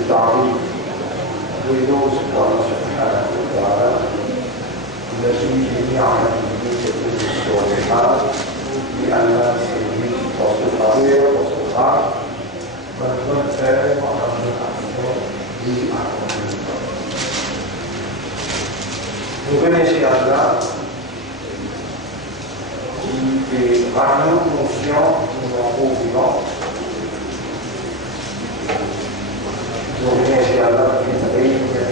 التعريف ويدوز الله سبحانه وتعالى الذي جميعا يكون الصالحات لأن سيدي وصفاته وصفات من كنت ومن أحسن لأحسن Nous connaissons Allah qui est vraiment conscient de nos vivants. Nous connaissons Allah qui est réunion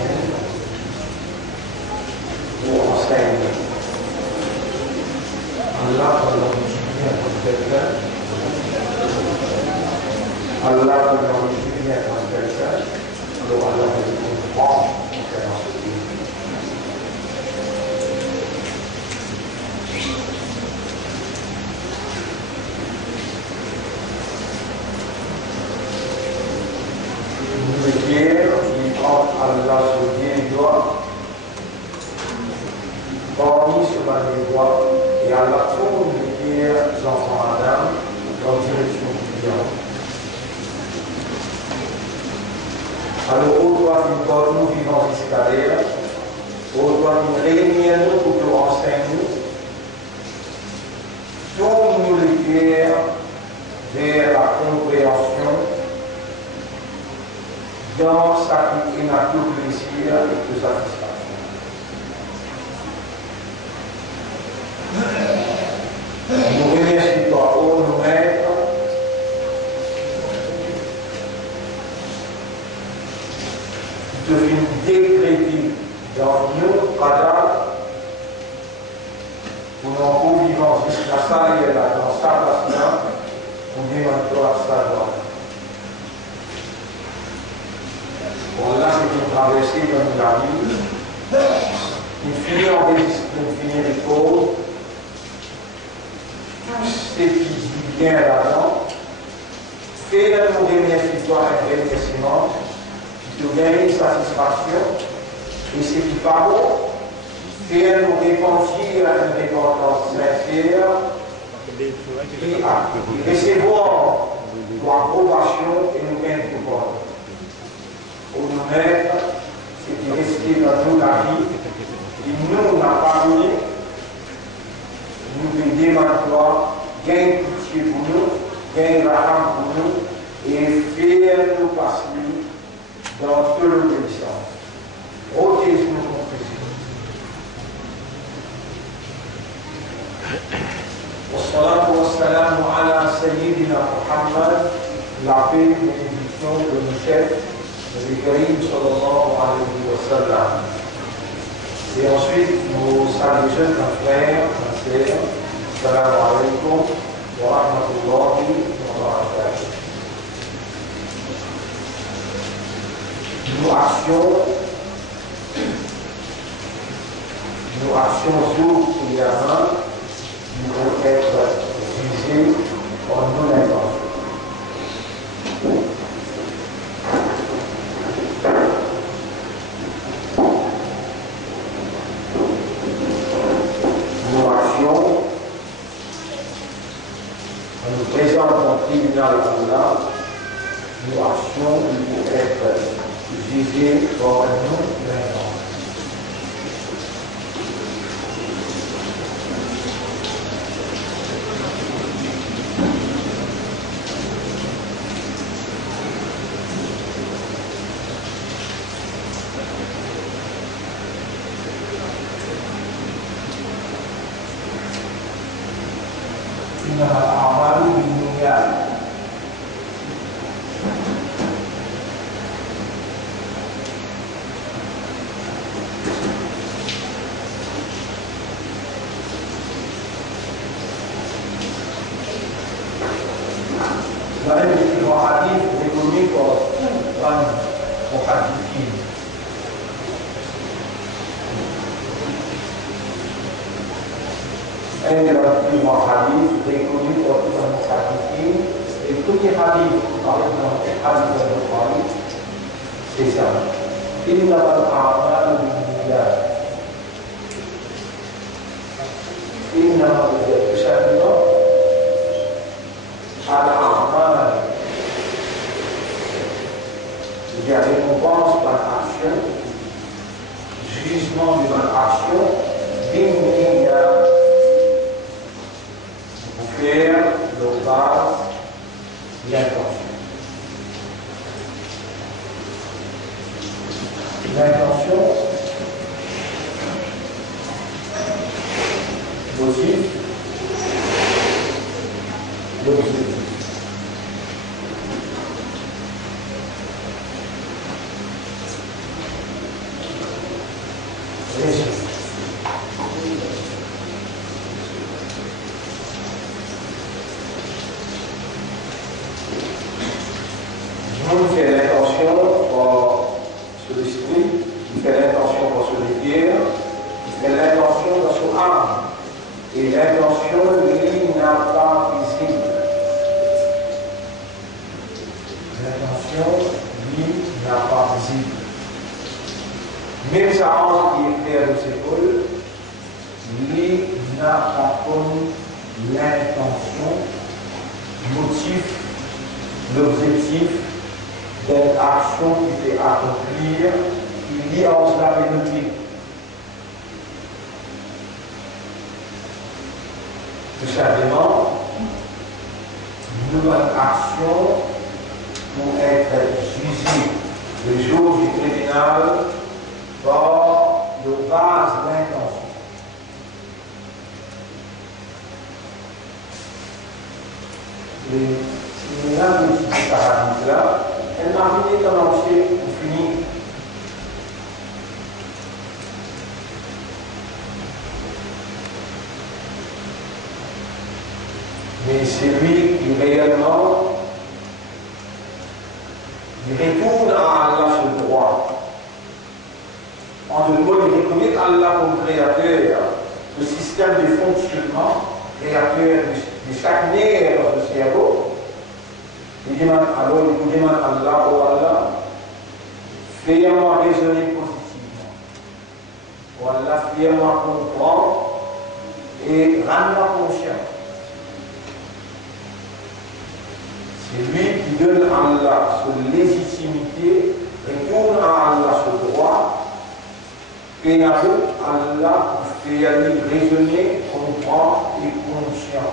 pour enseigner. Allah nous soutient comme quelqu'un. Allah nous soutient comme quelqu'un. Alors Allah nous prend en faisant ce qu'il fait. Qui prend Allah sur bien doigt, parmi sur les doigts, et Allah tourne les pierres des enfants Adam dans la direction du bien. Alors, au droit d'une bonne, nous vivons l'escalier, au droit d'une réunion pour nous enseigner, tourne-nous les pierres vers la compréhension dans sa vie et tout plaisir et toute satisfaction. Nous remercions toi, ô nos maîtres, qui te font décréter dans nos cadavres pour nos vivants jusqu'à ça et là, dans sa place-là, pour démontrer sa gloire. Bon, là, c'est une traversée dans la vie. Il finit en discipline, finit les causes. Tout ce qui dit bien là-dedans. Fais un remerciement, un remerciement qui te gagne une satisfaction. Et ce qui pas bon, fais un repentir, une repentance sincère. Et recevoir l'approbation et nous gagne tout bon. Pour nous mettre, c'est qui restait dans nous la vie, et nous, on n'a pas donné, nous aider maintenant, gagner pitié pour nous, gagner la femme pour nous, et faire nous passer dans toute l'obéissance. Protège-nous contre Jésus. Wassalatu wassalamu ala Sayyidina Muhammad, la paix et bénédiction de nos chefs. Le Karim sallallahu alayhi wa sallam. Et ensuite, nous saluons jeunes frères, frères, salam alaykum wa rahmatullahi wa barakatuh. Nos actions sur Yama, nous devons être jugées en nos intentions. Nous présentons au tribunal Allah, nos actions pour être jugées par nous maintenant. إنما الأعمال بالنيات وعند الحديث يقول عن محدثين عند الحديث يقول عن محدثين et tous les hadiths, par exemple, les hadiths de Bukhari, c'est ça. إنما الأعمال بالنيات. إنما الأعمال y a récompense par action, jugement de bonne action, dignifier, pour faire de base l'intention. L'intention, motif, l'objectif. Il fait l'intention pour son esprit, il fait l'intention pour son rivière, il fait l'intention dans son âme. Et l'intention, lui, n'a pas visible. L'intention, lui, n'a pas visible. Même sa hanche qui est claire de ses épaules, lui n'a pas connu l'intention, le motif, l'objectif d'une action qui fait accomplir, qui lie en cela bénéfique. Tout simplement, une bonne action pour être jugée le jour du tribunal par de base d'intention. Les séminaires de ce paradigme-là, elle m'a fini comme entier pour finir. Mais c'est lui qui réellement il retourne à Allah sur le droit. En d'autres mots, il reconnaît Allah comme créateur, le système de fonctionnement, créateur de chaque nerf de ce cerveau. Il demande alors, il demande à Allah, oh Allah, fais-moi raisonner positivement. Oh Allah, fais-moi comprendre et rends-moi conscient. C'est lui qui donne à Allah sa légitimité, retourne à Allah ce droit, et à Allah fait aller raisonner, comprendre et conscient.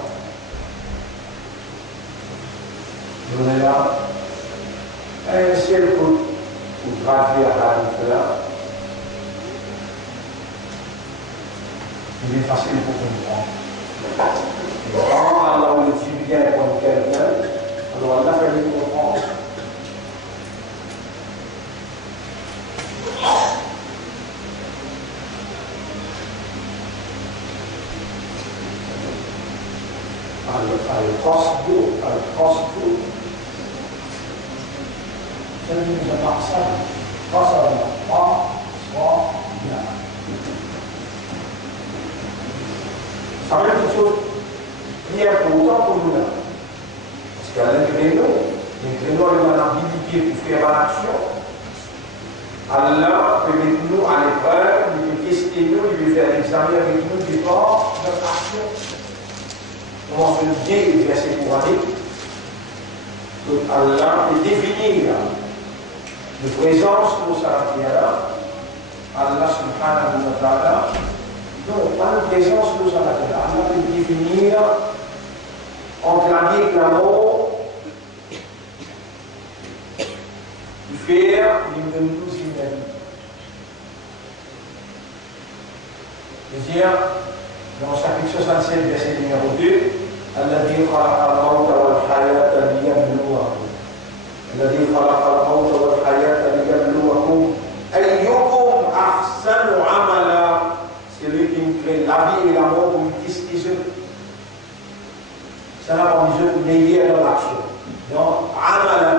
Nous avons là un seul coup pour gravir la route là. Il est facile pour comprendre. Quand Allah le dit bien comme quelqu'un, alors Allah fait lui comprendre. القصد تلميذ المقصد قصد صاد. Ça veut dire quelque chose qui est important pour nous là. Parce qu'il y a un créneau est une habilité pour faire l'action. Allah peut mettre nous à l'épreuve, il peut tester nous, il peut faire l'examen avec nous du corps, notre action. Comment se bien exercer pour aller. Donc Allah peut définir la présence de sa terre. Allah subhanahu wa ta'ala. Non, pas la présence de sa terre. Allah peut définir entre la vie et la mort. Faire l'une de nous humaines. C'est-à-dire, dans le chapitre 67, verset numéro 2, الذي خلق الموت والحياة ليبلوكم الذي خلق الموت والحياة ليبلوكم أيكم أحسن عملا. C'est lui qui nous crée la vie et la mort pour nous tester. Ça n'a pas besoin de meilleur dans l'action. Donc, عملا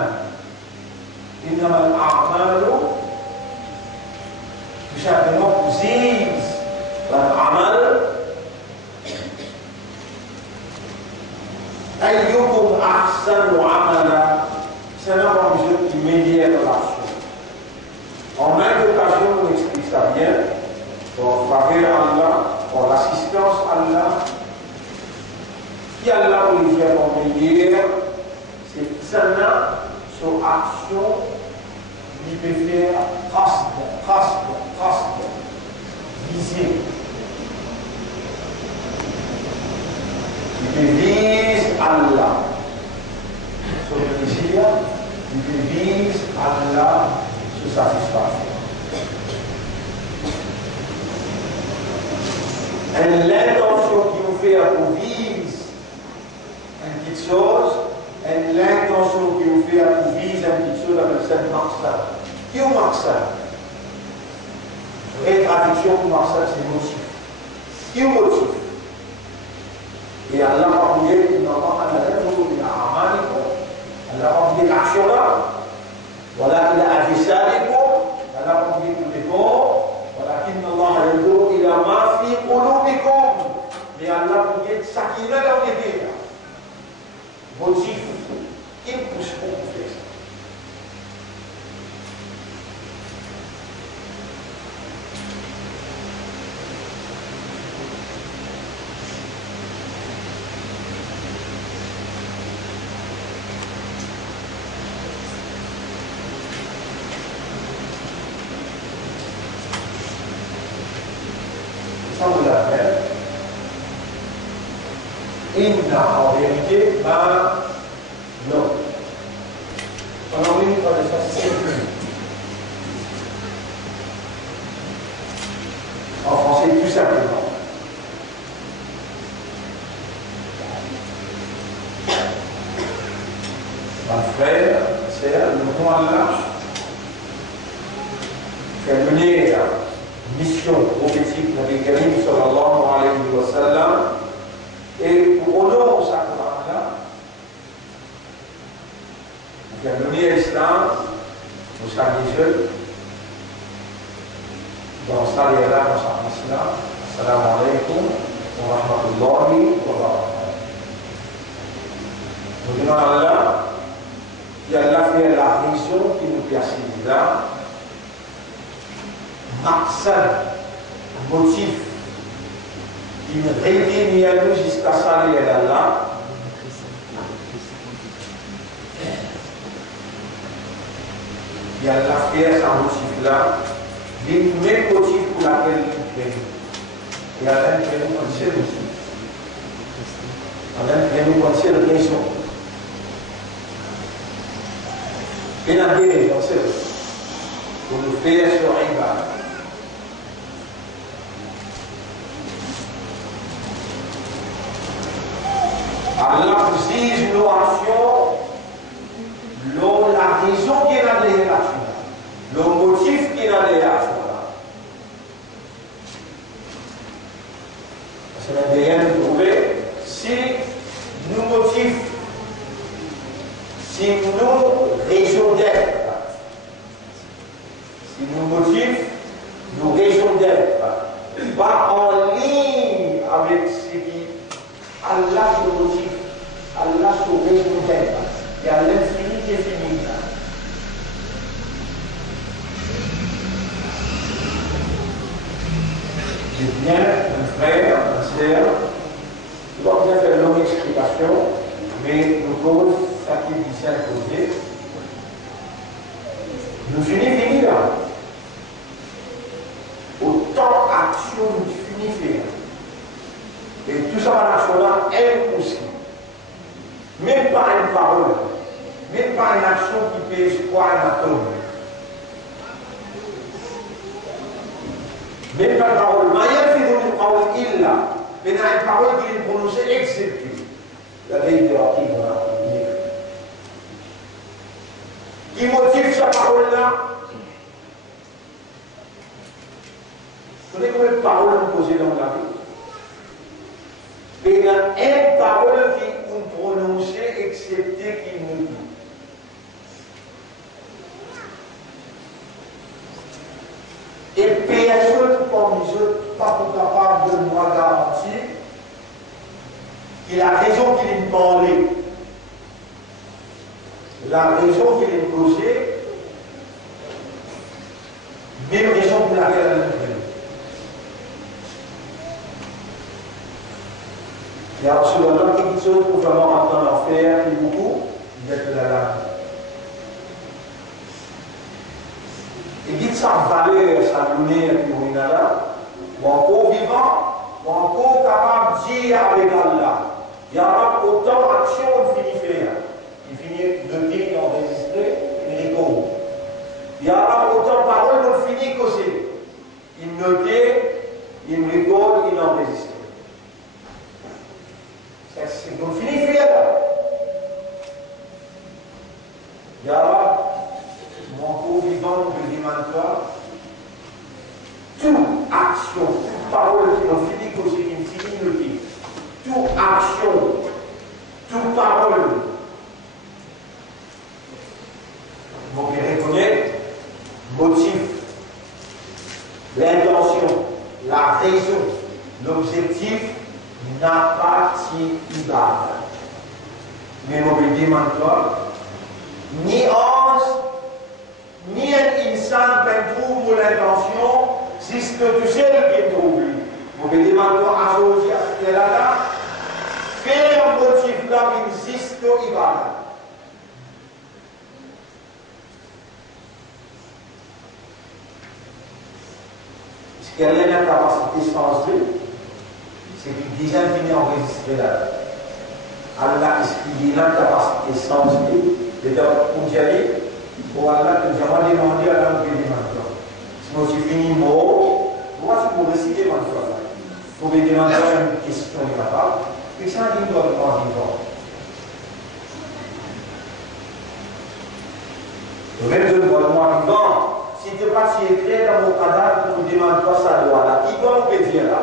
إنما الأعمال simplement زيد العمل أيكم أحسن عملا. Ça n'a pas besoin de meilleur dans l'action. En même occasion, on explique ça bien. Pour faveur Allah, pour l'assistance Allah, qui Allah pour les faire en meilleur, c'est ça là, son action il peut faire qasd, viser. Il peut viser Allah. Son plaisir, il peut viser Allah se satisfaire. Et l'intention qui vous fait pour vise une petite chose, et l'intention qui vous fait pour vise une petite chose avec cette maqsad. Qui est le maqsad? Vraie traduction pour maqsad, c'est motif. Qui est le motif? Et Allah va vous dire qu'il n'a pas à la raison de l'amanico, Allah va vous dire l'actionnat, voilà il a avisalico, Allah va vous dire que les bons. ولكن الله ينظر إلى ما في قلوبكم لأن vous سكينة لو يديها motif qui pousse pour faire ça. Ça vous l'appelle. Inna, en vérité, non. En anglais, on parle de ça, c'est en français, plus simplement. Ma frère, c'est le mot Allah fait mener mission prophétique de Nabi Karim sallallahu alayhi wa sallam et pour honorer sa Coran-là, il a mené l'islam au sein des jeunes dans sa liera, dans sa islam. Assalamu alaykum wa rahmatullahi wa barakatuh. Nous disons à Allah, il a fait la raison qui nous place là. Maqsad, motif, une réunit à nous jusqu'à salir Allah. Il y a l'affaire, ce motif-là, le même motif pour laquelle il crée. Il y a un qui nous conseille aussi. Il y a un qui nous conseille la raison. Il y a des raisons, c'est vrai. Pour nous faire sur Ibadah. Allah exige nos actions, la raison qui est dans les actions, le motif qui est dans les actions. Parce que rien de trouver, si nous motifs, si nous raison d'être, si nous motifs, nous raison d'être, pas en ligne avec ce qui Allah se motive, Allah se raison d'être. Il y a l'infini qui est fini. C'est bien, un frère, une sœur, je dois bien faire longue explication, mais nous cause, ça qui est ici à causer. Nous finissons là. Autant action nous finissons. Et tout ça va national impossible. Même pas une parole, même pas une action qui peut espoir un atome. Même pas une parole. Rien fait dans une parole il là. Mais dans une parole qui est prononcée excepté. La vérité qui va dire. Qui motive sa parole-là? Vous savez combien de paroles vous posez dans la vie? Mais il y a une parole qui est prononcée excepté qui nous dit. Et personne comme les autres, pas capable de nous garantir qu'il a raison qu'il est parlé. La raison qu'il est posée, même raison pour laquelle elle est venue. Il y a absolument quelque chose pour vraiment entendre en faire, et beaucoup, il y a de la lame. sa valeur, sa lumière pour une là, ou encore vivant, ou encore capable de dire avec Allah. Il y a autant d'actions qu'il finit faire. Il finit de dire, enregistrer, il record. Il y a autant de paroles qu'il finit causer. Il notait, il record, il enregistre. C'est qu'on finit faire là. Il y a mon corps vivant de l'immantoire. Toute action, toute parole qui ont fini causer, qui finit noter. Toute action, toute parole. Vous pouvez reconnaître motif, l'intention, la raison, l'objectif n'a pas de ibadah. Mais vous pouvez demander ni ange, ni un insan qui trouve l'intention, si c'est tout seul qui trouve. Vous pouvez demander à Josie, à ce qu'elle-là, faire un motif là qui existe au ibadah. Quelle est la capacité sensée? C'est qu'il déjà fini enregistré là. Allah explique la capacité sensée. D'ailleurs, pour y aller, pour Allah, que j'ai demandé à l'homme qui demande. Si moi j'ai fini mot, moi je peux réciter mon choix. Vous pouvez demander une question capable, et ça dit doit prendre vivant. Le même de moi vivant. Si tu n'es pas si écrit dans mon cadavre, tu ne demandes pas ça doit là. Qui va vous dire là?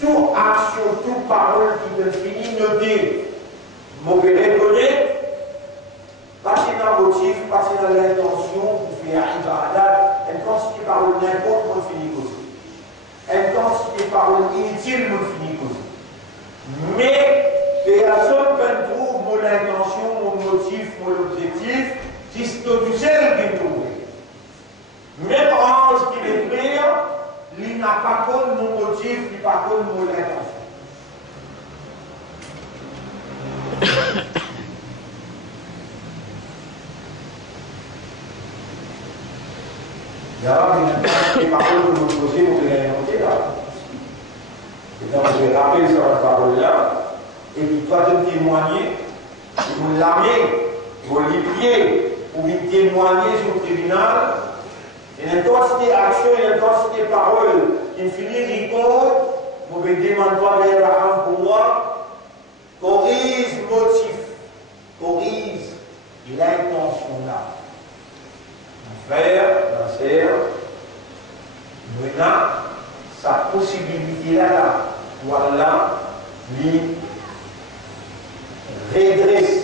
Toute action, toute parole qui te finit, notez. Mauvais reconnaître, passer dans le motif, passer dans l'intention pour faire ibadat, et quand tu parles n'importe quoi, finit aussi. Et quand tu parles inutile, on finit aussi. Mais, personne ne trouve mon intention, mon motif, mon objectif, si c'est tout seul qui trouve. Même ange qui l'écrit, il n'a pas connu mon motif, il n'a pas connu mon intention. Il y a des paroles que vous posez, vous pouvez les noter là. Et donc, je vais rappeler sur la parole là, et puis toi de témoigner, vous l'amenez, vous l'épillez, ou vous témoignez sur le tribunal. Et l'intensité action et l'intensité parole, qui finit record, vous pouvez demander vers la femme pour moi, corrige le motif, corrige l'intention là. Mon frère, ma sœur, maintenant, sa possibilité là, voilà, lui redresse.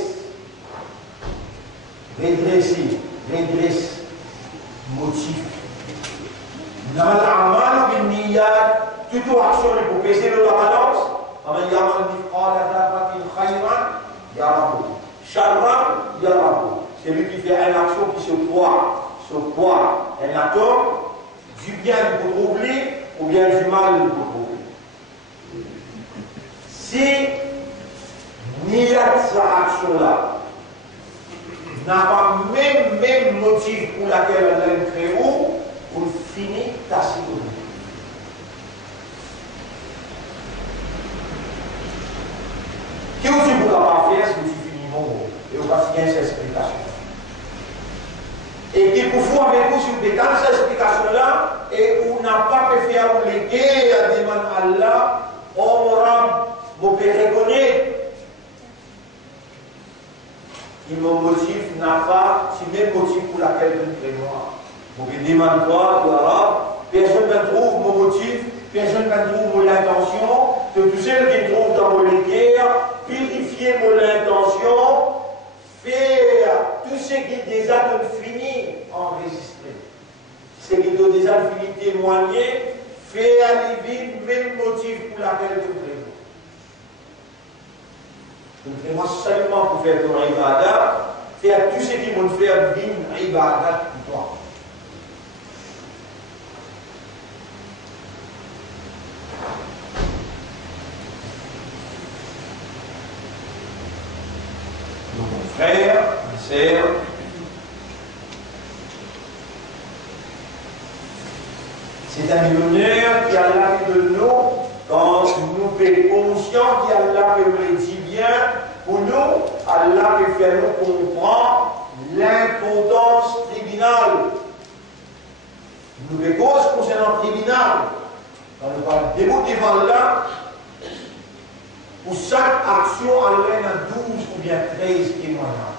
Motif. Dans l'amal bin niyat, toute action pour peser dans la balance, amal yamal mithqala dharratin khayran yarahu, sharran yarahu. C'est lui qui fait une action qui se poids, un atome, du bien pour troubler ou bien du mal pour troubler. Si niyat sa action là n'a pas même motif pour laquelle elle a créé pour finir ta sécurité. Qu'est-ce que vous pouvez faire si vous finissez mon mot? Et vous passez bien cette explication. Et qui pour vous avec vous, si vous détendez cette explication-là, et vous n'avez pas pu faire vous léguer à demander Allah, on vous pouvez reconnaître. Et mon motif n'a pas, c'est le même motif pour laquelle je me fais moi. Vous pouvez demander quoi, personne ne trouve mon motif, personne ne trouve mon intention, c'est tout seul qui trouve dans mon guerre, purifier mon intention, faire tout ce qui est déjà fini enregistré. Ce qui est déjà fini témoigner, faire les même motif pour laquelle je me fais. Donc, moi seulement pour faire ton ibadah, faire tout ce qui vont faire une ibadah pour toi. Donc, mon frère, ma sœur, C'est un honneur qui Allah fait de nous quand nous sommes conscients qu'Allah peut le dire bien. Pour nous, Allah peut faire nous comprendre l'importance tribunale. Nous avons cause concernant le tribunal. Quand nous parlons debout devant Allah, pour chaque action, Allah a 12 ou bien 13 témoignages.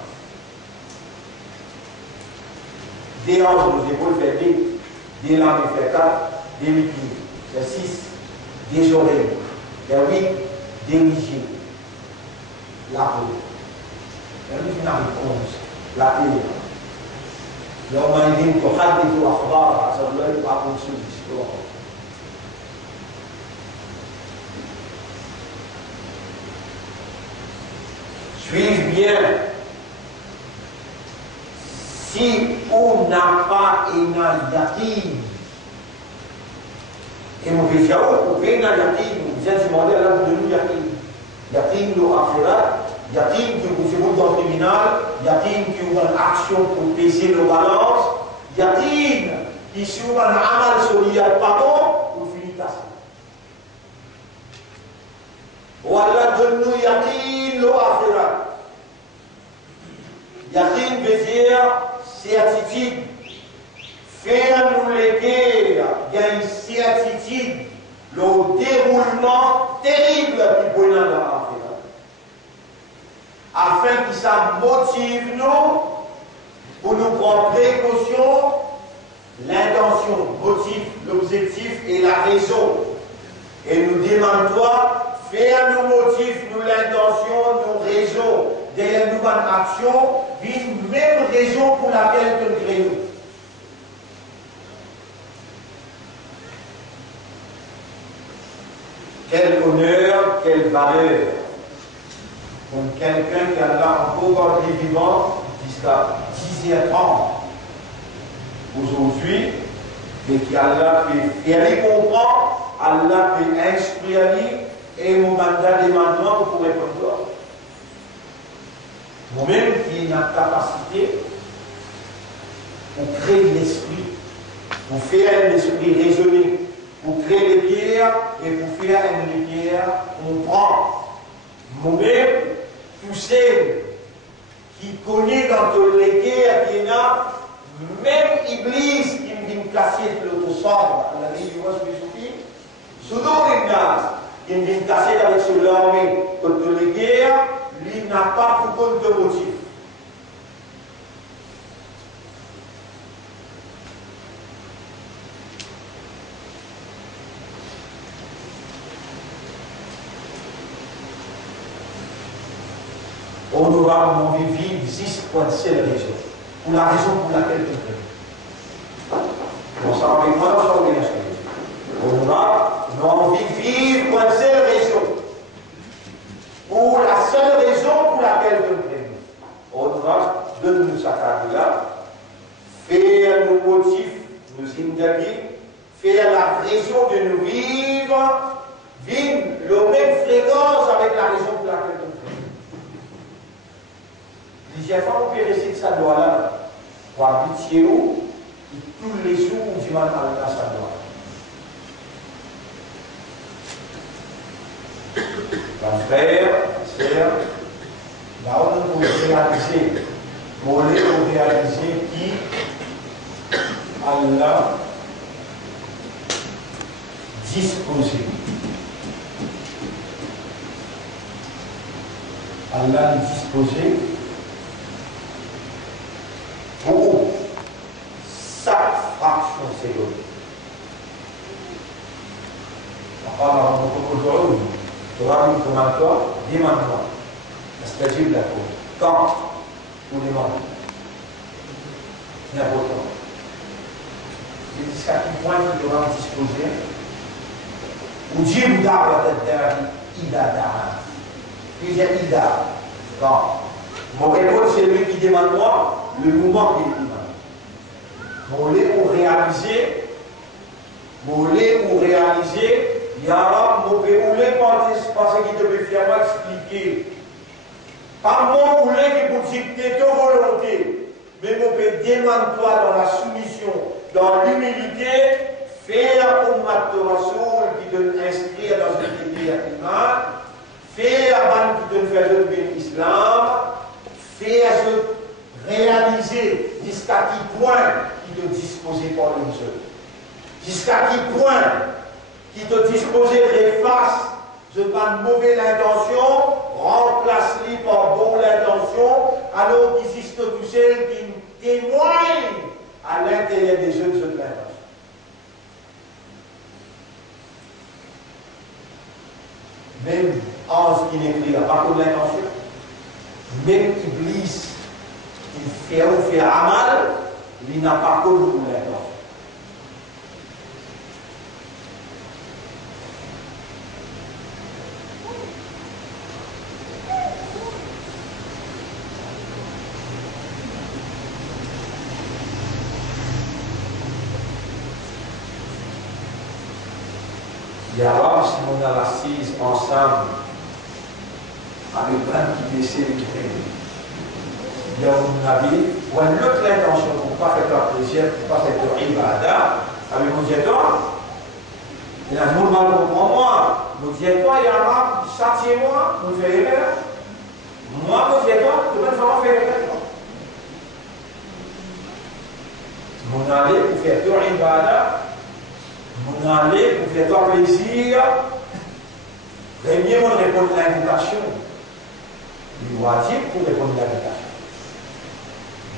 Des anges nous épaules fait 2, des lames fait 4, des micros fait 6, des oreilles fait 8, des rigiers, la peau. La vie finale 11, la terre. L'homme a dit que Khadif ou Akhbar, ça veut dire pas pour ce discours. Suis-je bien? Si on n'a pas un yaqin, et mon péché, on peut un yaqin, vous êtes demandé à l'âme de nous yaqin. Yaqin de l'akhirat, yaqin qui vous fait dans le tribunal, yaqin qui vous une action pour baisser le balance, yaqin qui si vous un amal sur l'iyad pardon, vous finissez tasser. Voilà, donne-nous yaqin l'akhirat. Yaqin veut dire certitude. Faire-nous les guerres, il y a une certitude, le déroulement terrible du bonheur de l'affaire. Afin que ça motive nous pour nous prendre précaution, l'intention, motif, l'objectif et la raison. Et nous demandons-toi, faire nos motifs, nous l'intention, nos raisons, derrière nous bonne action, une même raison pour laquelle nous créons. Quel honneur, quelle valeur. Comme quelqu'un qui a encore vivant jusqu'à 10 ans aujourd'hui, et qui Allah peut faire comprendre, Allah peut instruire et mon mandat des mandements pour répondre. Moi-même qui ai une capacité pour créer l'esprit, pour faire l'esprit raisonner, pour créer les pierres et pour faire une pierre comprendre. Moi-même, tous ceux qui connaissent dans toutes les guerres qu'il y a, même Iblis qui me vient casser l'autocentre, on a dit, je vois ce que je dis, Soudan Ignace, qui me vient casser avec son armée contre les guerres, lui n'a pas pour compte de motif. On aura vivre 10 points de raison. Pour la raison pour laquelle tu fais. On s'en avec moi, on s'en va bien. On aura envie de vivre pour une seule raison. Pour la seule raison pour laquelle tu fais. On aura donne-nous sa carte là, faire nos motifs, nos indagis, faire la raison de nous vivre, vivre la même fréquence avec la raison pour laquelle tu fais. Les enfants ont pu rester de sa loi-là pour habiter où et tous les jours du mal à sa loi. Mon frère, sœur, là on peut réaliser, pour réaliser qui Allah disposé. Allah disposé pour chaque fraction seconde. On parle avant de aujourd'hui. Tu auras une commande-toi, demande-moi. C'est-à-dire de la cause. Quand ou demande. C'est important. Et jusqu'à quel point tu devras disposer. Ou Dieu vous d'a peut-être Ida d'a. Il y a Ida. Quand mon réponse, c'est lui qui demande moi, le mouvement qu'il demande. Mon lait pour réaliser, Yara, mon péoulé, parce qu'il devait faire expliquer. Pas mon poulet qui vous dicter ta volonté, mais mon père demande-toi dans la soumission, dans l'humilité, faire ummat de Rasoul qui donne inscrire dans une pays à l'Iman, faire avant qui donne faire le l'Islam, faire réaliser jusqu'à qui point qui te disposait pour les autres. Jusqu'à qui point qui te disposait de les faces de pas de mauvaise intention, remplace-les par bonne intention, alors qu'il existe tout celles qui témoignent à l'intérieur des jeunes de l'intention. Même ange qui n'écrit pas pour l'intention, même Iblis qui fait ou fait amal, il n'a pas pour l'intention. Il y a là, si on a l'assise ensemble, avec plein qui décède qui fait. Il y a un avis, ou une autre intention pour ne pas faire leur plaisir, pour ne pas faire leur ibada, avec mon diétoire. Il y a un monde mal pour moi. Mon diétoire, il y a un rap, châtiez-moi, vous faites erreur. Moi, mon diétoire, je vais vraiment faire erreur. Mon aller pour faire leur ibada, mon aller pour faire toi plaisir, premier on répond à l'invitation. Il doit dire pour répondre à l'invitation.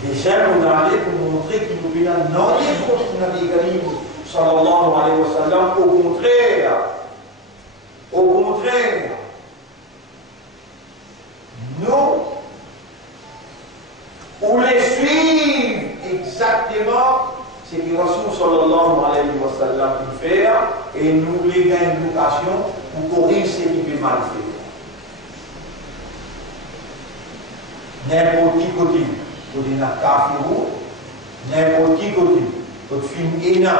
Déjà, mon aller pour montrer qu'il nous vient non contre Nabi Karim sallallahu alayhi wa sallam, au contraire. Au contraire. Nous, on les suivre exactement. C'est que Rasul sallallahu alayhi wa sallam peut faire et nous les gagnons une occasion pour corriger ce qui peut mal faire. N'importe qui côté, côté n'a kafirou, n'importe qui côté, côté film ena,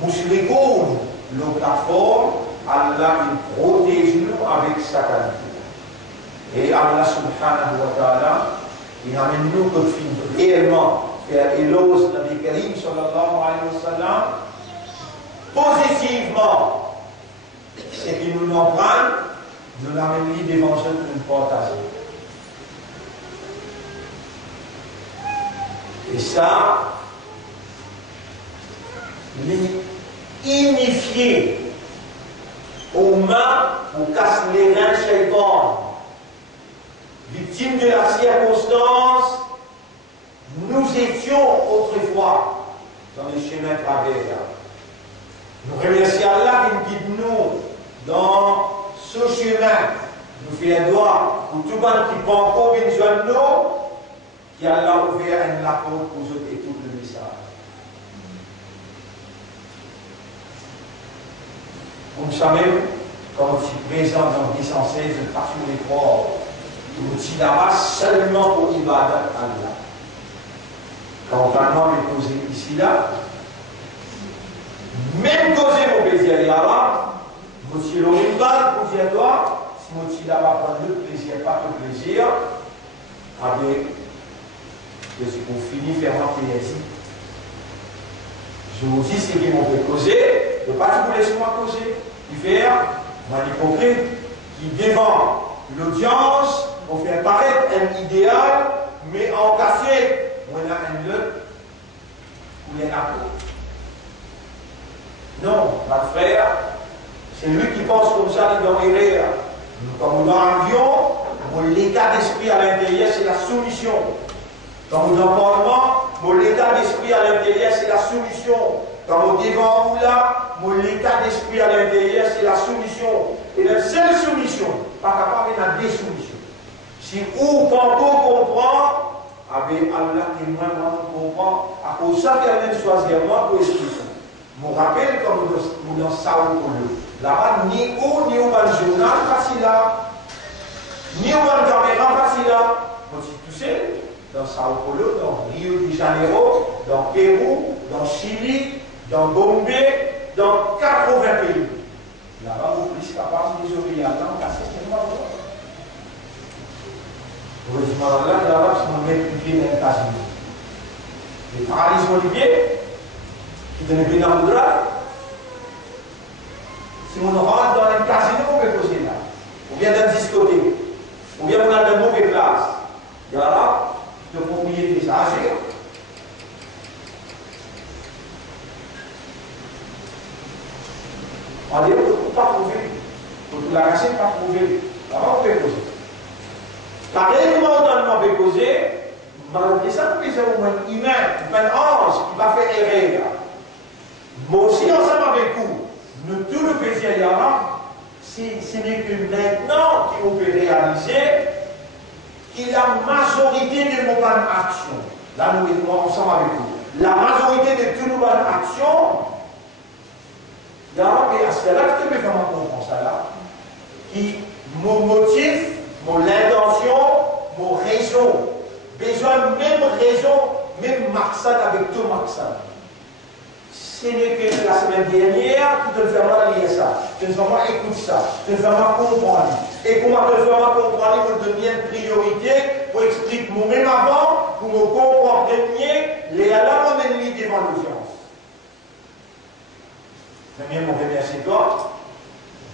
mushrikoun, le plateforme, Allah il protège nous avec sa qualité. Et Allah subhanahu wa ta'ala, il amène nous côté film réellement. Et l'ose Nabi Karim sallallahu alayhi wa sallam positivement, c'est qu'il nous l'emprunte, nous l'amène devant eux pour nous partager. Et ça, unifié aux mains pour casser les reins shaitan, victime de la circonstance. Nous étions autrefois dans les chemins travers. Nous remercions Allah qui nous guide nous dans ce chemin. Nous fait un doigt pour tout le monde qui prend encore besoin de nous, qui Allah ouvert un lapin pour vous et tout le message. Comme ça même, quand je suis présent dans 1016, je passe sur les corps. Nous sommes là-bas seulement pour ibadat Allah. Quand vraiment est posé ici là, même causé mon plaisir à l'Arab, vous si l'on est pas pour dire toi, si mon si là va prendre le plaisir, pas le plaisir, avec que si vous finissez faire un plaisir. Je vous dis ce qui m'ont fait causer, ne pas vous laisser moi causer. Il fait un hypocrite qui devant l'audience, on fait apparaître un idéal, mais en café. On a un le ou il y a un apôtre. Non, ma frère, c'est lui qui pense comme ça, il doit mourir. Comme dans l'avion, l'état d'esprit à l'intérieur, c'est la soumission. Comme dans le Parlement, l'état d'esprit à l'intérieur, c'est la soumission. Comme au devant vous là, l'état d'esprit à l'intérieur, c'est la soumission. Et la seule soumission, pas capable de des soumissions. Si vous, tantôt, comprend, avec Allah qui moi comprend, à cause de ça qu'elle vient choisir moi pour expliquer. Je me rappelle quand nous dans Sao Paulo, là-bas, ni au journal facile là, ni au caméra facile là. Moi, je suis tout seul, dans Sao Paulo, dans Rio de Janeiro, dans Pérou, dans Chili, dans Bombay, dans 80 pays. Là-bas, vous êtes plus capable de désobéir à Allah, parce que c'est pas vrai. Heureusement, là, c'est mon maître du pied dans le Casimir. Les paralysés du pied, qui donnent bien dans le drap, Si on rentre dans un casino, on peut poser là. Ou bien dans une discothèque. Ou bien on a de mauvaises places. Il y a là, de propriété, ça agit. On dit, on ne peut pas trouver. Pour tout l'arracher, pas trouver. Là-bas, on peut poser. Par exemple, on peut poser, malgré ça, on peut avoir un humain, un ange qui va faire errer. Mais aussi, ensemble avec vous, nous, tout le plaisir, il y en a. Ce n'est que maintenant qu'on peut réaliser que la majorité de nos bonnes actions, là nous sommes ensemble avec vous, la majorité de toutes nos bonnes actions, il y a un aspect là que tu peux vraiment comprendre ça là, qui mon motif, mon intention, mon raison, besoin de même raison, même Marxan avec tout Marxan. Ce n'est que la semaine dernière, tu te fais mal lire ça, tu te fais mal écouter ça, tu te fais mal comprendre. Et comment te faire mal comprendre pour donner une priorité, pour expliquer mon même avant, pour me comprendre mieux, les alarmes m'ennuient devant l'audience. Premier, mon remercie toi.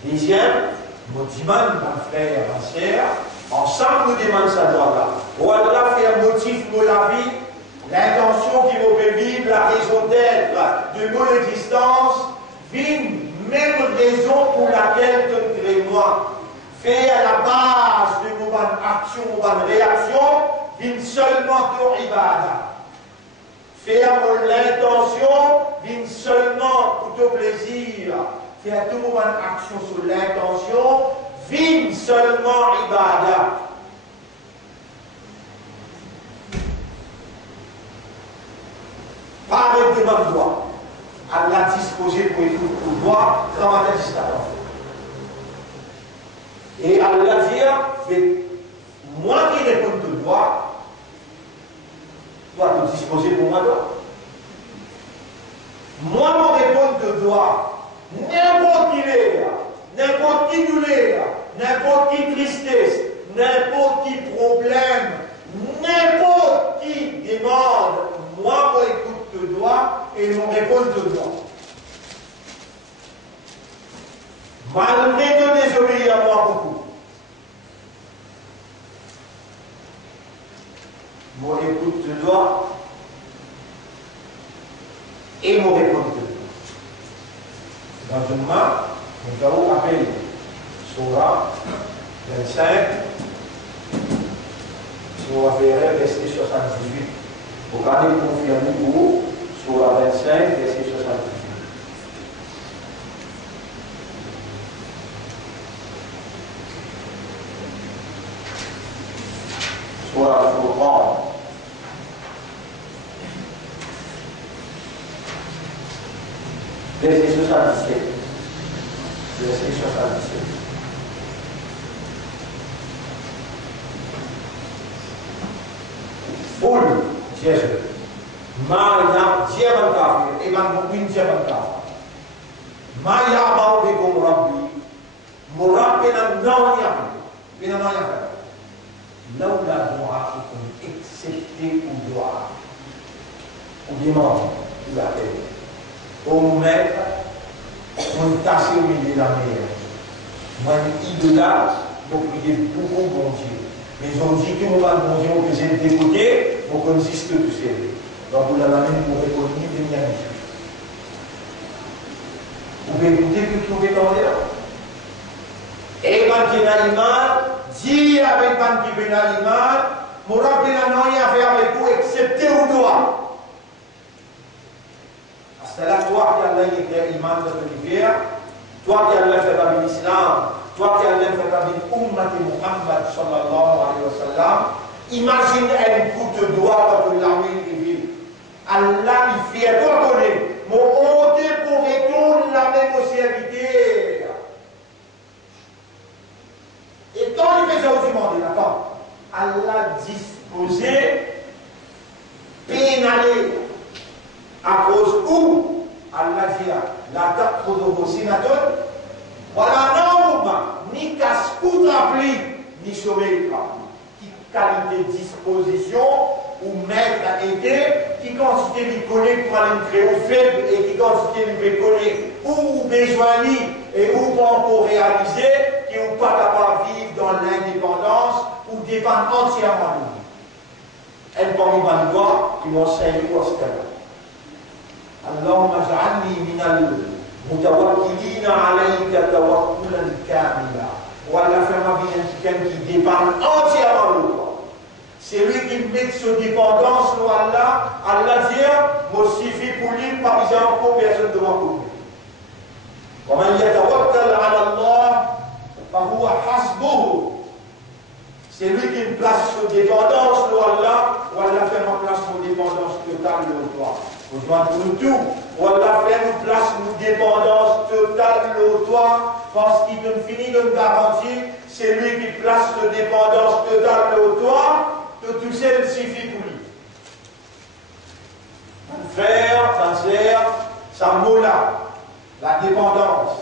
Deuxième, mon demande, mon frère, ma sœur, ensemble nous demandons ça là. Voilà, fait un motif pour la vie. L'intention qui vous fait vivre, la raison d'être de mon existence, une même raison pour laquelle tu crées moi. Fait à la base de mon action, mon réaction, une seulement ton ibada. Fait à mon intention, une seulement pour ton plaisir. Fait à tout mon action sur l'intention, une seulement ibada. Par le demande de droit, Allah disposé pour écouter le droit, travailler jusqu'à et Allah dit, moi qui réponds de droit, toi tu disposer pour moi droit. Moi, mon réponse de droit, n'importe qui est, n'importe qui douleur, n'importe qui tristesse, n'importe qui problème, n'importe qui demande, moi, mon écoute de droit et mon réponse de droit. Malgré de désobéir à moi beaucoup. Mon écoute de droit et mon réponse de droit. Dans une main, nous avons appelé Surah 25, Surah Ferrer, verset 78. Vous allez confirmer pour Surah 25, verset 78. Surah Al-Furqan. Verset 77. Verset 77. Boule, Jésus. Maya, Dieban Kafir, Eman Mubin Dieban Kafir. Maya Baubikum Rabbi, Murabina Nawya, Bina Nawya. Laula Du'a'ikum, excepté au doigt, au dimanche, il a fait. Au maître, on est tassé au milieu de la mer. Moi, idolâtre, pour prier beaucoup bon Dieu. Mais on dit que nous avons bon Dieu, on peut se décoder, pour qu'on existe tout seul. Donc, vous l'avez même pour répondre de bien. Vous pouvez écouter que vous trouvez dans l'air. Et quand il y a l'imam, dit avec quand il y a l'imam, mon rappel n'a rien à faire avec vous, excepté au doigt. C'est là toi qui as été imam de l'univers, toi qui as fait avec l'islam, toi qui as fait avec l'ummat de Muhammad sallallahu alayhi wa sallam, imagine un coup de doigt quand l'armée est ville. Allah il fait pardonner, mon honte pour retourner la même au serviteur. Et quand il faisait au monde, d'accord, Allah disposait, pénalé, à cause où Allah dit la taqoudou sinaton, voilà non, ni casse-coute appli, ni sommeil appli. Qui qualité de disposition ou maître a été, qui quantité de connaît pour aller créer au faible et qui quantité de connaît ou besoin et ou pas encore réalisé, qui ou pas capable de vivre dans l'indépendance ou dépendre entièrement de lui. Elle parmi les lois qui m'enseigne quoi ce cas. Allahumma ja'alni minal mutawakkilina alayka tawakkulan kamila. Voilà faire ma vie quelqu'un qui dépend entièrement de toi. C'est lui qui met sa dépendance sur Allah. Allah dit, moi suffit pour lui, par exemple, pour personne de moi pour lui. ومن يتوكل على الله فهو حسبه. C'est lui qui me place sous dépendance sur Allah, ou Allah fait ma place sous dépendance totale de toi. Rejoins pour tout. Ou Allah fait une place sous dépendance totale de toi, parce qu'il te finit de me garantir, c'est lui qui place sous dépendance totale de toi, que tout ça suffit pour lui. Faire, ça sert, ça moula, la dépendance.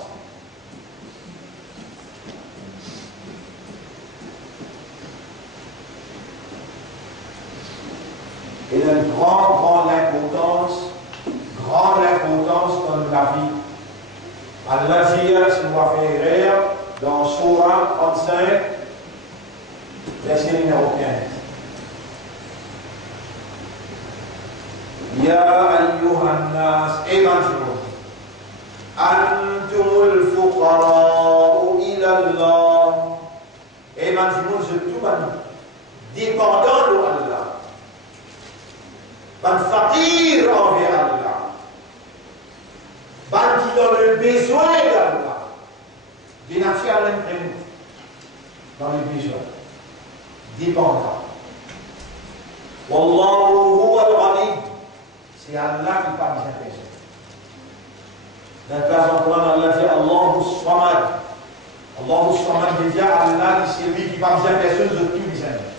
Et une grande importance dans la vie. Allah dit, si on va faire rire, dans Surah 35, verset numéro 15. Ya ayyuhan nas, évangile. Antumul fuqara'u ila Allah. Évangile, je tout dépendant de Allah. Ban fakir envers Allah. Ban qui dans le besoin d'Allah. Bien sûr, Allah dans le besoin. Dépendant. Wallahu huwa al-ghani. C'est Allah qui parle de besoin. Dans le cas en Coran, Allah dit Allahu Samad. Allahu Samad veut dire Allah, c'est lui qui parle de personne de tous les années.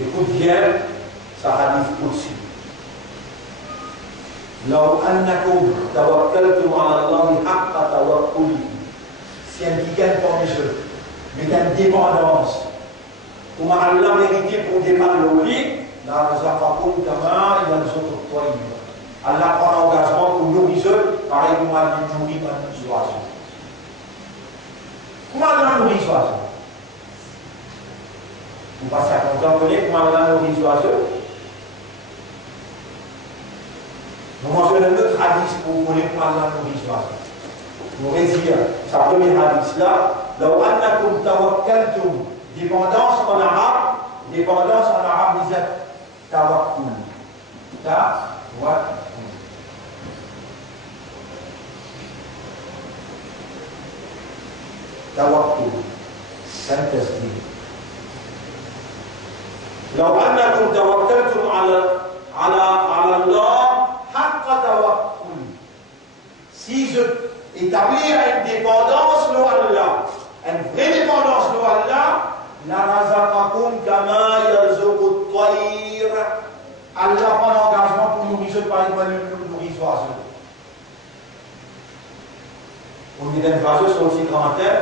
Écoute bien, ça hadith aussi. لو أنكم توكلتم على الله حق توكله. Si un quelqu'un comme je, mais une dépendance, comme Allah mérité pour dépendre de lui, la razaqakum kama yarzuqu at-tayr. Allah prend l'engagement pour nourrir, pareil comme Allah nourrit un oiseau. Comment Allah nourrit l'oiseau? Vous passez à contempler comment Allah nourrit l'oiseau. Nous mentionnons un autre hadith pour vous connaître comment Allah nourrit l'oiseau. Nous résidons, sa première hadith là, لو أنكم توكلتم, dépendance en arabe, vous êtes tawakkul. Tawakkul. Saint-Esprit. لو أنكم توكلتم على الله حق توكل. Si je établis une dépendance de Allah, une vraie dépendance de Allah, la razaqakum kama yarzuqu at-tayr. Allah prend l'engagement pour nourrir par exemple nourrir l'oiseau. On dit d'un oiseau sur aussi grand terre.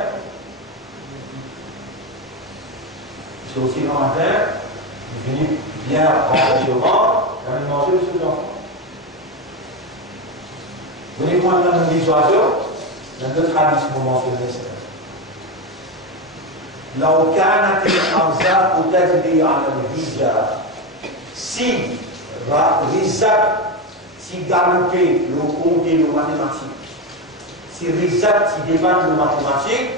Sur aussi grand terre. Il finit bien rempli au ventre, et on manger le sous d'enfant. Vous voyez comment on a des oiseaux? Dans d'autres hadiths, pour mentionner ça. لو كانت الأرزاق تجري على الرجال. Si Rizak, si galopé, le compté, le mathématique, si Rizak, si débat le mathématique,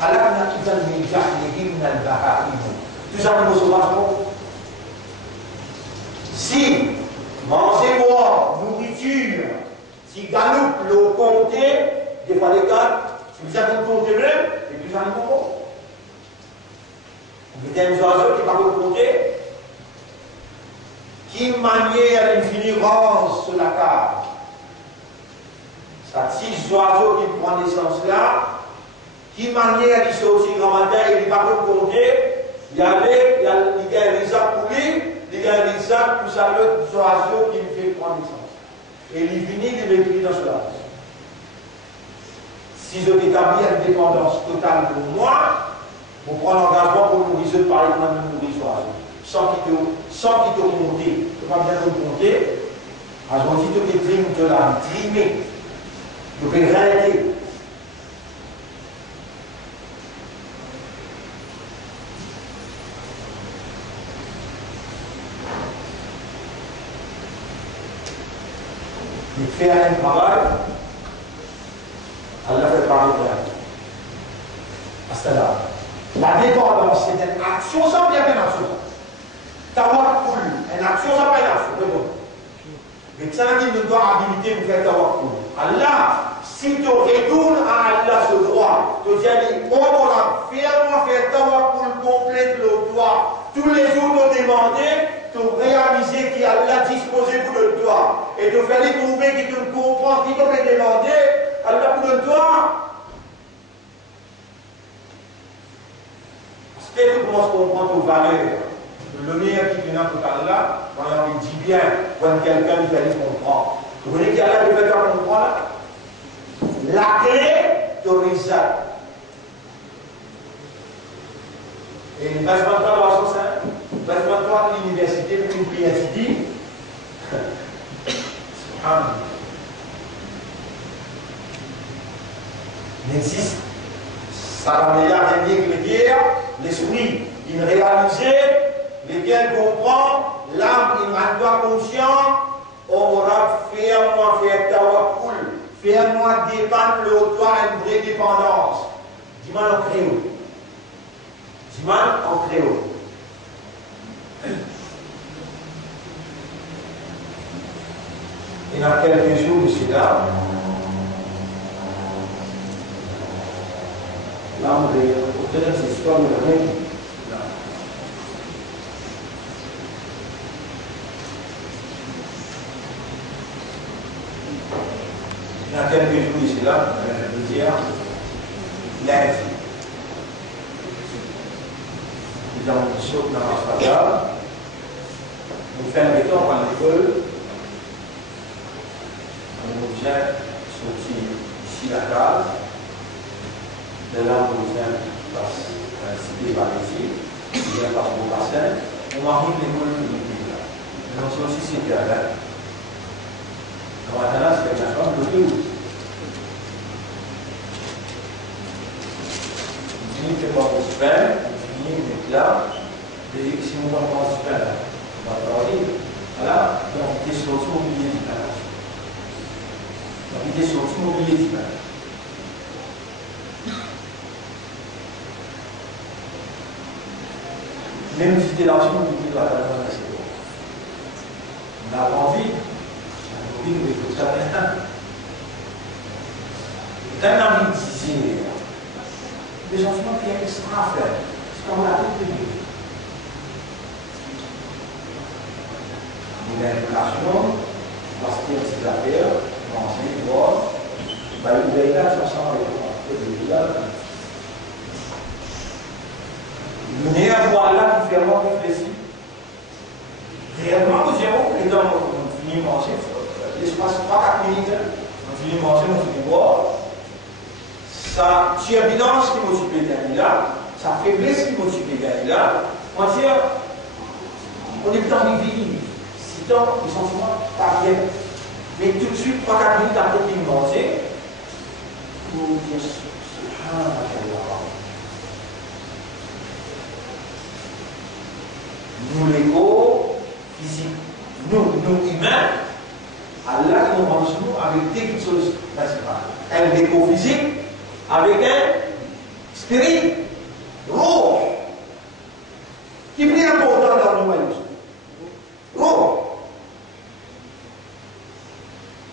halakna idan min jahlihim al-baha'im. Tout ça, nous sauvons. Si manger, boire, nourriture, si galope, le compté, des fois les gars, si vous avez un compté même, et puis vous allez comprendre. Vous avez des oiseaux qui parlent au compté, qui manière l'infini rose sur la carte. Ça, six oiseaux qui prennent naissance là, qui manière qui sont aussi grand matin, et ils parlent au compté. Il y a un Isaac pour lui, il y a un Isaac pour ça l'autre oiseau qui me fait prendre naissance. Et il finit de l'écrit dans cela. Si je m'établis une dépendance totale pour moi, je prends l'engagement pour nourrir par exemple de nourrir l'oiseau. Sans qu'il te compte. Je ne peux pas bien te compter. Als we dit ook dream te laten dreamen, de bereiken. Il fait un travail, Allah fait parler de là. La dépendance, c'est une action sans bien une action. Tawakkul, une action sans pas une action. Mais ça dit nous doit habiliter pour faire tawakkul. Allah, si tu retournes à Allah ce droit, tu dis, oh mon âme, fais-moi faire tawakkul complet le droit. Tous les jours nous demander, tu réaliser qu'Allah disposé pour le droit. Et tu fallait trouver qui te comprend, qui te fait demander, Allah pour le droit. Parce que tu commences à comprendre tes valeurs. Le meilleur qui vient tout à l'heure, quand on dit bien, quand quelqu'un qui allait comprendre. Vous voyez qu'Allah peut faire comprendre la clé de Rizal. Et il passe 23 dans la sauce, passe 23 de l'université, pour une PhD. Nexiste. Ça va meilleur que les guerres, l'esprit, il réalisait. Lesquels comprend, l'âme, il n'a pas conscient, on aura fais-moi faire tawakkul, fais-moi dépendre le toi une vraie dépendance. Dis-moi en créole. Dis-moi en créole. Il y a quelques jours ici là, l'âme de cette histoire de la vie. Il y a quelques jours ici là, hier, lundi. Nous avons sauté dans l'Aspada. Nous faisons des temps à l'école. On vient sortir ici la case. De là, on vient passer cité par ici. On vient passer au bassin. On arrive l'école publique là. Nous sommes aussi cité à là. Maintenant, c'est la chambre de Dieu. On finit que mon super, on finit avec là, et si on va mon super, on va travailler. Voilà, donc il est sorti au milieu du palais. Donc il est sorti au milieu du palais. Même si c'était l'argent, on dit la personne assez bon. On n'a pas envie. Oui, mais il faut savoir. Dans la médecine, les changements qui sont extra à faire, c'est comme la toute vie. Il y a une relation, parce qu'il y a une petite affaire, on enseigne, voir, il y a là, ça sent avec le meilleur voir là qui fait vraiment réfléchir. Réellement, nous avons, et dans notre fini manger, l'espace 3-4 minutes, on finit de manger, on finit de boire. Sa turbulence qui motive les là, sa faiblesse qui motive les là, on dit, on est dans les vies. Si tant, ils sont souvent pas bien. Mais tout de suite, 3-4 minutes après qu'ils mangent, pour dire, nous, l'ego physique, nous humains, Allah nous rend nous avec deux choses principales. Un ego physique avec un spirit, roh, qui est plus important dans l'humanisme. Roh.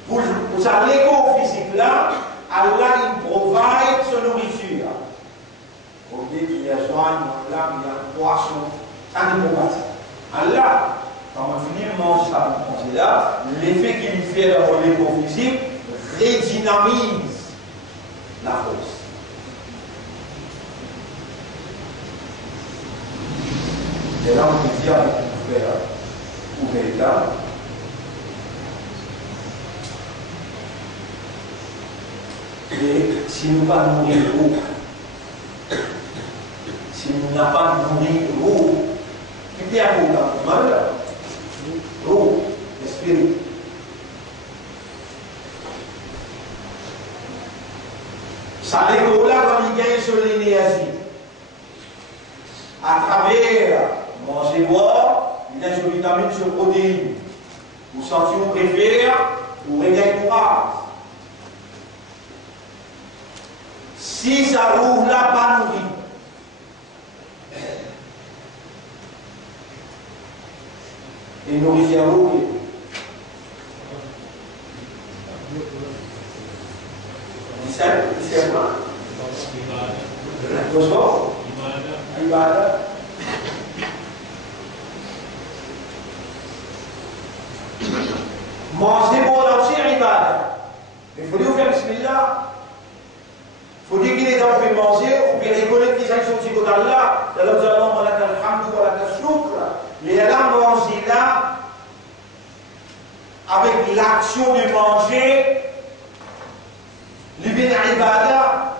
Pour ça, l'ego physique là, Allah il provide sa nourriture. Au lieu qu'il y a joie, il y a l'âme, il y a un poisson, ça ne peut pas ça. Allah, quand on finit de manger ça, on là, l'effet qu'il fait dans l'ego physique redynamise la force. Et là, on peut dire avec une ouvert là. Et si nous pas nourrir l'eau, si nous n'avons pas nourri l'eau, qui est un mot dans le mal, l'eau, l'esprit. sur l'énergie. À travers manger, boire, il y a des vitamines sur protéines. Vous sentez vous préférez, vous regardez courage. Si ça ouvre là, pas nourri. Et nourriture rouge. C'est quoi? Ibadah. Manger pour aussi ibadah. Il faut dire faire bismillah. Il faut dire qu'il est en train de manger, ou bien reconnaître qu'ils sont sortis d'Allah. D'Allah, nous allons malak alhamdu wa lak al-shukr. Mais elle a mangé là, avec l'action de manger, l'ibn ibadah,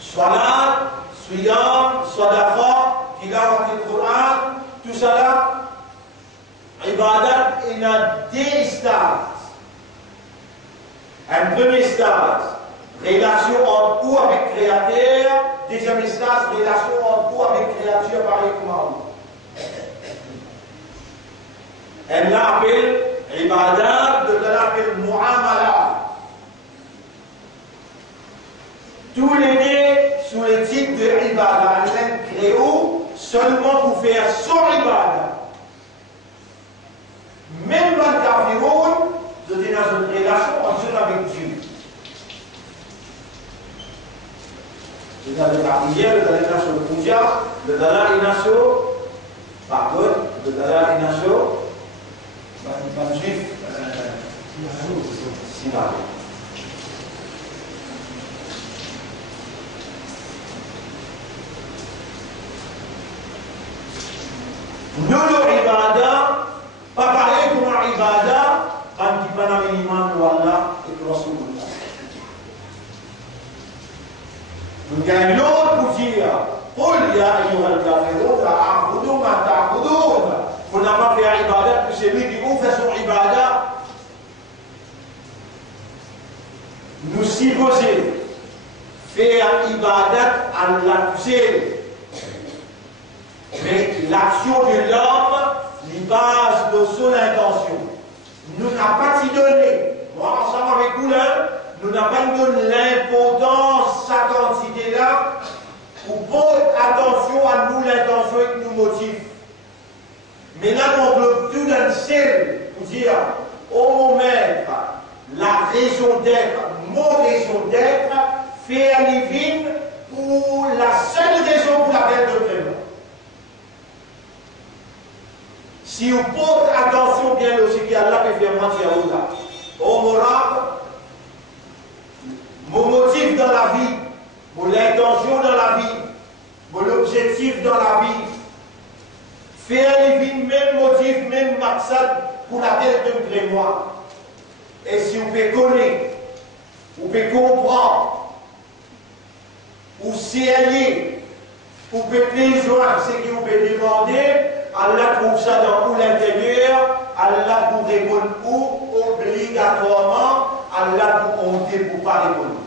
salat, siyam, sadaqa, tilawat al-Quran, tout ça là, ibadat, il y a des stades. Un premier stade, relation entre vous avec le Créateur. Deuxième stade, relation entre vous avec la créature pareillement. Elle l'appelle ibadat, elle l'appelle mu'amala. Tous les deux sous le titre de ibadat. Elle crée seulement pour faire son ibadat. Même dans le kafirun, de dans une relation entre avec Dieu. Dans le kafir, le Dalai Nassau le Puja, le Dalai Nassau, pardon, le Dalai Nassau, un juif, Sinai. Nous, le ibadah, pas pareil comme un ibadah, quand il parle de l'imam de Allah et de Rasulullah. Nous avons l'autre pour dire, قل يا أيها الكافرون لا أعبد ما تعبدون. Vous n'avez pas fait ibadah que celui qui vous fait son ibadah. Nous supposons faire ibadah à Allah seul. Mais l'action de l'homme n'est base de son intention. Nous n'avons pas dit donné. Moi, ensemble avec vous là, nous n'avons pas donné l'importance, sa quantité-là, ou porte attention à nous, l'intention qui nous motive. Mais là, on peut tout d'un seul pour dire, oh mon maître, la raison d'être, mon raison d'être, faire divine pour la seule raison pour laquelle je fais. Si vous portez attention bien aussi qu'Allah peut faire mentir à Allah. Oh mon rab, mon motif dans la vie, mon intention dans la vie, mon objectif dans la vie, faire les même motif, même maqsad pour laquelle je me crée moi. Et si vous pouvez connaître, vous pouvez comprendre, ou s'allier, vous pouvez joindre ce que vous pouvez demander, Allah trouve ça dans l'intérieur, Allah vous répond où, obligatoirement, Allah vous compter pour ne pas répondre.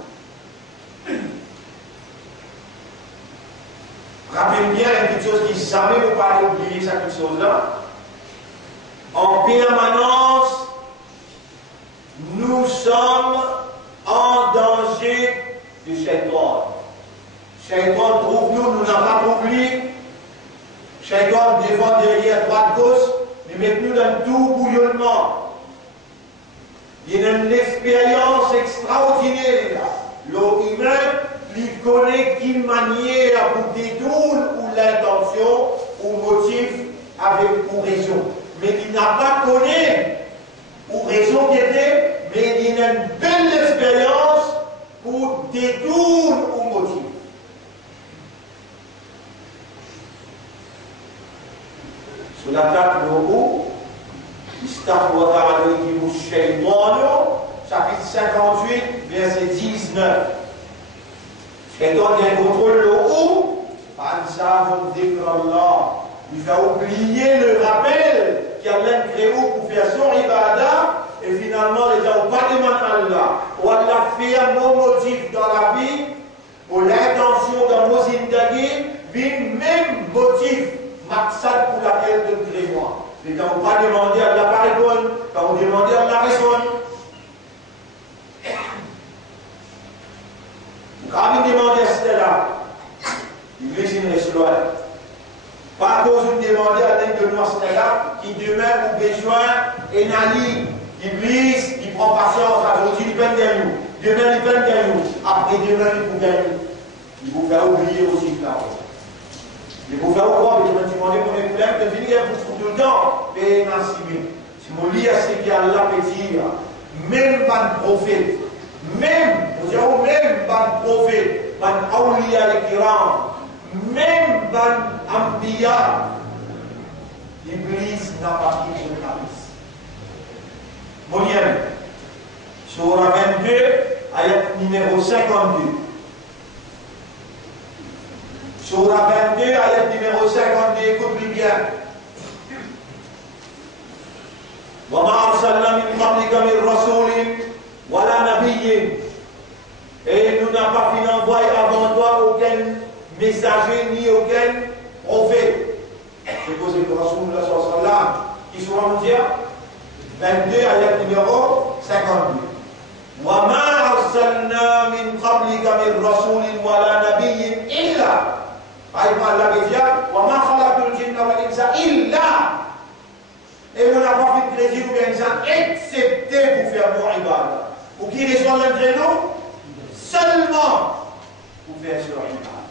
Rappelez bien une petite chose qui jamais vous pas oublier cette chose-là. En permanence, nous sommes en danger du Shaitan. Shaitan trouve nous n'avons pas oublié. Shaitan devant, derrière, droite, gauche, mais met-nous dans tout bouillonnement. Il y a une expérience extraordinaire. L'homme humain, il connaît quelle manière pour détourner ou l'intention ou motif avec ou raison. Mais il n'a pas connu ou raison qui était, mais il a une belle expérience pour détourner ou motif. Sur la table de haut, Istahwada alayhimu shaytanu, chapitre 58, verset 19. Shaitan vient contrôler le haut, Ansahum dhikrallah. Il va oublier le rappel qu'il a créé pour faire son ibadah, et finalement les gens n'ont pas demandé à Allah. ou Allah fait un bon motif dans la vie, ou l'intention dans nos zindagi, le même motif, maksad pour laquelle de créer moi. Mais quand on va demander, Allah pas répondre. Quand on demande, Allah répond. Quand on demande à cela, il veut une exploit. Pas à cause de demander à l'aide de nous à cela, qui demain ou besoin, et Nali, Iblis, il prend patience, aujourd'hui il peine de nous. Demain il peine de nous. Après demain il vous gagne. Il vous fait oublier aussi là. Il vous fait oublier, mais je me demandais mon problème de venir pour tout le temps. Et ainsi, si mon lit à ce qu'il y a là, petit, même pas de prophète, même, vous direz, même pas de prophète, pas d'Aulia et Kiram, même pas d'Ambiya, l'Iblis n'a pas quitté le service. Mon lien, Surah 22, ayat numéro 52. Surah 22, ayat numéro 52, écoute bien. وَمَا أَرْسَلْنَا مِنْ قَبْلِكَ مِنْ رَسُولٍ وَلَا نَبِيٍّ. Et nous n'avons pas fait envoyer avant toi aucun messager ni aucun prophète. C'est posé le Rasulullah sallallahu alayhi wa sallam qui sera nous dire 22 ayat numéro 52. وَمَا أَرْسَلْنَا مِنْ قَبْلِكَ مِنْ رَسُولٍ وَلَا نَبِيٍّ إِلَّا. Allah veut dire وَمَا خَلَقْتُ الْجِنَّ وَالْإِنسَ إِلَّا. Et on n'a pas fait de plaisir ou bien ça, excepté pour faire bon ibad. Pour qui reçoit l'entre nous? Seulement pour faire sur ibad.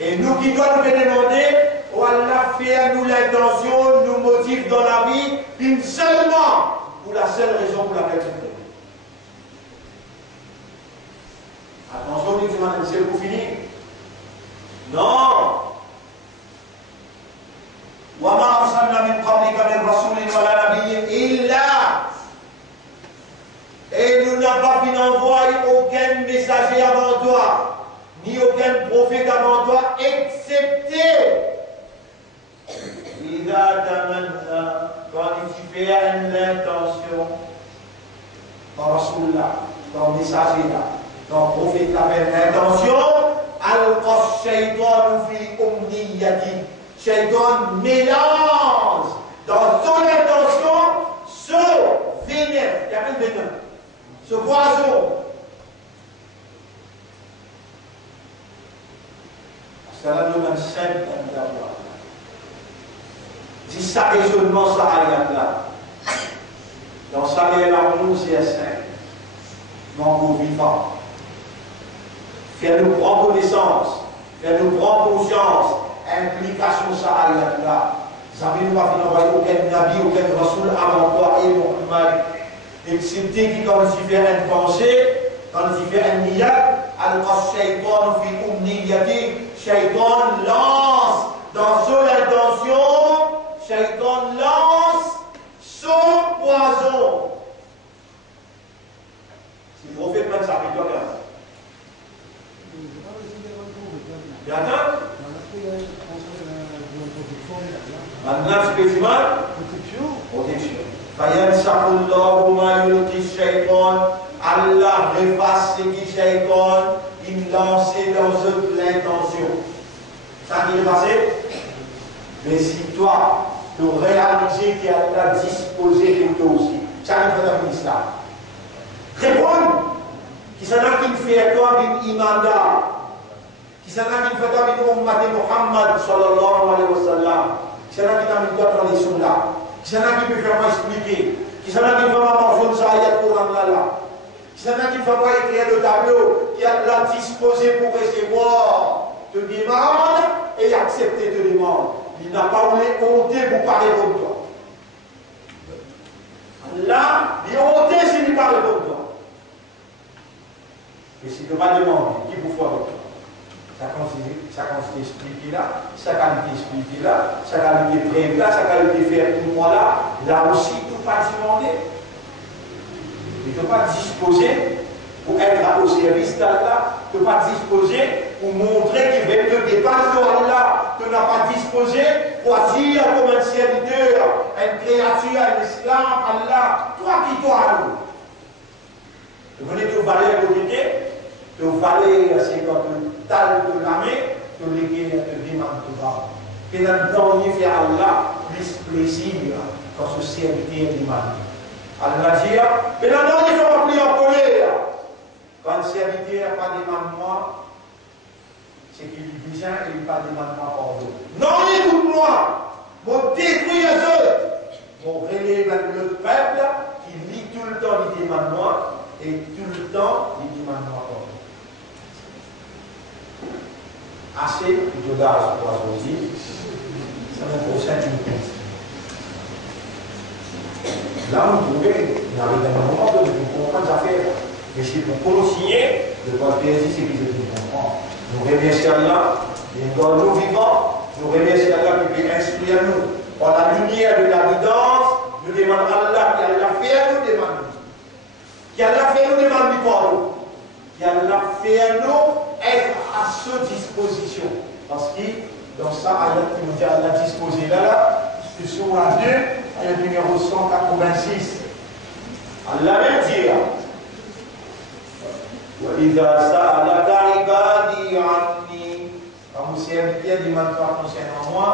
Et nous qui doit nous demander, oh Allah fait à nous l'intention, nous motive dans la vie, une seulement pour la seule raison pour laquelle tu fais. Attention, nous disons, c'est pour finir. Non! وَمَا أَرْسَلْنَا مِنْ قَبْلِكَ مِنْ رَسُولٍ وَلَا نَبِيٍّ إِلَّا. Et nous n'avons pas pu envoyer aucun messager avant toi, ni aucun prophète avant toi, excepté إِذَا تَمَنَّى, quand il fait une intention, dans Rasulullah, dans le messager là, dans le prophète là, l'intention, أَلْقَى الشَّيْطَانُ فِي أُمْنِيَّتِهِ. Shaitan mélange dans son intention ce vénère, il y a un vénin, ce poison. Cela nous donne 5 d'avoir. Dis ça raisonnement, ça ayat là. Dans ça, il y a la 11 et 5. Non, vous vivant. Faire-nous prendre connaissance, faire-nous prendre conscience. Implication ça ayat là. Jamais nous n'avons envoyé aucun nabi, aucun rasoul avant toi et Muhammad. Excepté qui, quand il fait une pensée, quand il fait un niyat, al-shaytan fi umniyati, shaytan lance dans son intention, shaytan lance son poison. Si le prophète même ça fait quoi là? Bien entendu? Maintenant, spécialement, protection. فَيَنْسَحُ اللَّهُ مَا يُلْقِي الشَّيْطَانُ. Allah efface ce qui shaytan, il lance dans eux l'intention. Ça qui est passé? Mais si toi, tu réalises qu'Allah a disposé de toi aussi, ça ne fait pas l'islam. Réponds, qui s'en a qui fait à toi une imanda, qui s'en a qui fait à toi une ummat de Muhammad sallallahu alayhi wa sallam. Qui s'en a qui t'a mis toi dans les sunna, qui s'en a qui peut faire expliquer, qui s'en a qui peut m'avoir ça ayat pour là, qui s'en a qui peut pas écrire le tableau, qui a l'a disposé pour recevoir, te demande et accepter te demande. Il n'a pas voulu honter pour parler comme toi. Là, il honte s'il ne parle comme toi. Et s'il ne va demander, qui vous fait avec toi? Ça consiste expliqué là, ça qualité expliqué là, ça qualité prévu là, ça qualité faire tout moi là aussi, il ne peut pas demander. Il ne peut pas disposer pour être au service d'Allah, il ne peut pas disposer pour montrer qu'il veut te dépasser Allah, tu n'as pas disposé pour dire comme un serviteur, une créature, un esclave, Allah, toi qui dois nous. Vous venez de valer à côté, de valer, c'est comme le tal de l'armée, de l'éguer de demande de bas. Et dans le temps, il fait à Allah plus plaisir quand ce serviteur demande. Allah dit, mais là, non, il ne faut pas plus en colère. Quand le serviteur n'a pas demandé moi, c'est qu'il lui dit et il n'a pas demandé moi pardon. Non, écoute-moi, mon détruit les autres. Mon relève le peuple qui lit tout le temps, il demande moi, et tout le temps, il demande moi pardon. Assez de gaz pour choisir, ça me prochain une compte. Là, vous pouvez, il arrive un moment où vous comprenez les affaires. Mais si vous continuez, le point de c'est que vous comprenez. Nous remercions Allah, dans nous vivants, nous remercions Allah qui peut instruire nous. Par la lumière de la guidance, nous demandons à Allah qui Allah fait nous demander. Qui Allah fait nous demander pardon. Qui Allah fait nous être à sa disposition. Parce que dans ça, Allah qui nous dit à la disposer là, c'est sur la 2, ayat numéro 186. Allah même dit là. وَإِذَا سَأَلَكَ عِبَادِي عَنِّي. Quand vous servitez demande pas concernant moi,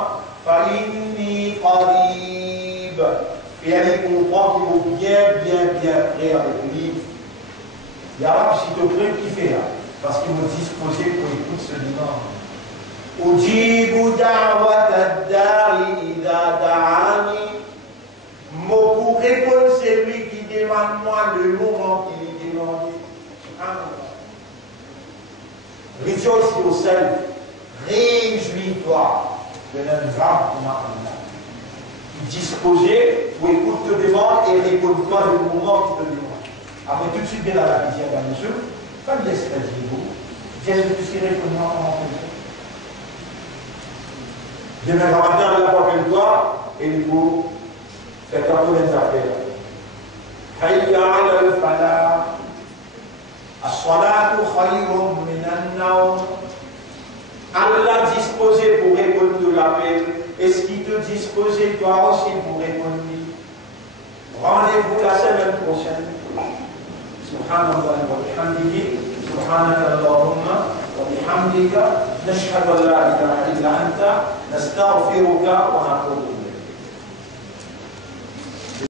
فَإِنِّي قَرِيبٌ. Et elle comprend qu'il faut bien prêt avec lui. Il y a un petit prêt qui fait là. Parce qu'il vous disposez pour écouter ce demande. أُجِيبُ دَعْوَةَ الدَّاعِ إِذَا دَعَانِي. Pour répondre, c'est lui qui demande moi le moment qu'il lui demande. Rejoice yourself, réjouis-toi de l'un disposé pour écouter te demande et réponds-toi le moment qui te demande. Après tout de suite, bien à la vision d'un monsieur, comme l'esprit de vous, Dieu te tirer pour moi en fait. Demain matin, Allah rappelle-toi et il faut faire tous les affaires. Hayya ala al-falah. As-salatu khayrun minan nawm. Allah disposé pour répondre de l'appel. Est-ce qu'il te disposé toi aussi pour répondre? Rendez-vous la semaine prochaine. Subhanallah wa bihamdihi. Subhanaka Allahumma wa bihamdika. Nashhadu an la ilaha illa anta. Nastaghfiruka wa natubu.